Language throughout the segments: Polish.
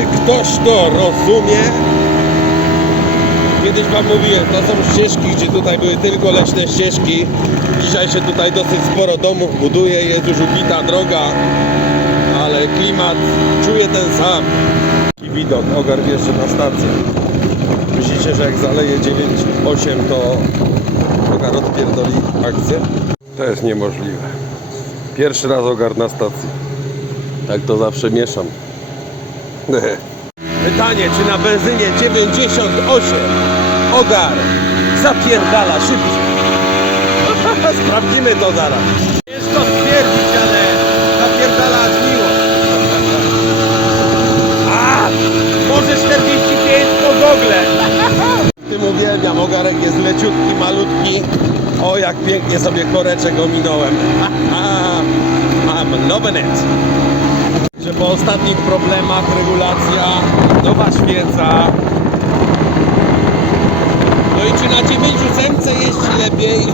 Czy ktoś to rozumie? Kiedyś Wam mówiłem, to są ścieżki, gdzie tutaj były tylko leśne ścieżki. Dzisiaj się tutaj dosyć sporo domów buduje, jest już ubita droga, ale klimat czuję ten sam. I widok, ogar wjeżdża na stację. Myślicie, że jak zaleje 9-8 to ogar odpierdoli akcję? To jest niemożliwe. Pierwszy raz ogar na stacji. Tak to zawsze mieszam. Pytanie, czy na benzynie 98 ogar zapierdala szybciej? Sprawdzimy to zaraz. Ciężko stwierdzić, ale zapierdala miło. A, może 45 to gogle. Tym uwielbiam, ogarek jest leciutki, malutki. O, jak pięknie sobie koreczek ominąłem. I'm loving it że po ostatnich problemach regulacja, nowa świeca. No i czy na 9 jeździ lepiej?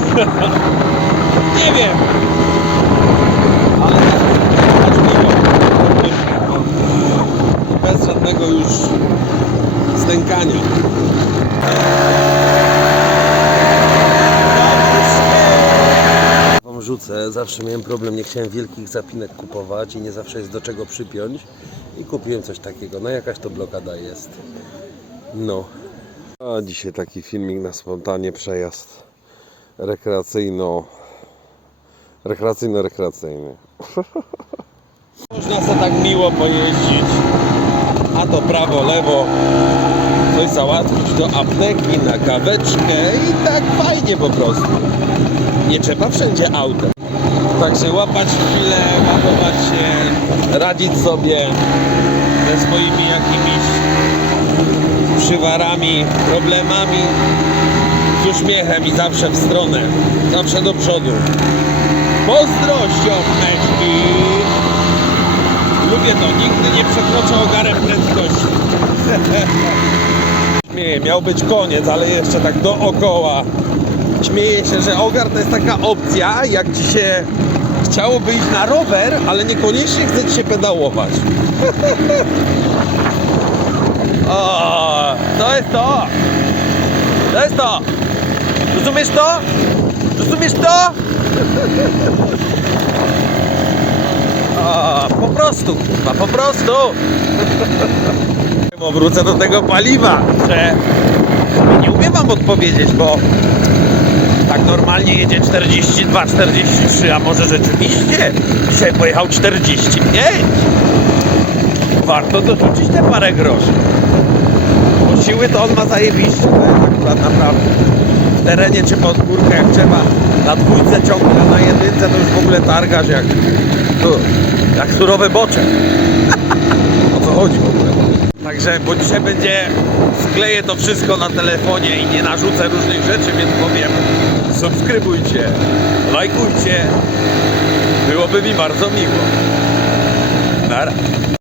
Nie wiem. Ale. Bez żadnego już stękania. Zawsze miałem problem, nie chciałem wielkich zapinek kupować i nie zawsze jest do czego przypiąć i kupiłem coś takiego, no jakaś to blokada jest. No. A dzisiaj taki filmik na spontanie przejazd rekreacyjno rekreacyjno-rekreacyjny. Można sobie tak miło pojeździć, a to prawo, lewo, coś załatwić do apteki na kaweczkę i tak fajnie po prostu. Nie trzeba wszędzie autem. Także łapać chwilę, łapować się, radzić sobie ze swoimi jakimiś przywarami, problemami z uśmiechem i zawsze w stronę, zawsze do przodu. Pozdro, ziomeczki! Lubię to, nigdy nie przekroczę ogarem prędkości. Miał być koniec, ale jeszcze tak dookoła. Śmieję się, że ogar to jest taka opcja, jak ci się chciałoby iść na rower, ale niekoniecznie chce ci się pedałować. o, to jest to! To jest to! Rozumiesz to? Rozumiesz to? O, po prostu, kurwa, po prostu! Wrócę do tego paliwa, że nie umiem wam odpowiedzieć, bo tak normalnie jedzie 42, 43, a może rzeczywiście dzisiaj pojechał 45. Warto dorzucić te parę groszy. Bo siły to on ma jest akurat naprawdę. W terenie czy pod górkę jak trzeba na dwójce ciągle, na jedynce to już w ogóle targasz jak, tu, jak surowe bocze. o co chodzi w ogóle? Także, bo dzisiaj będzie, skleję to wszystko na telefonie i nie narzucę różnych rzeczy, więc powiem subskrybujcie, lajkujcie. Byłoby mi bardzo miło. Nara.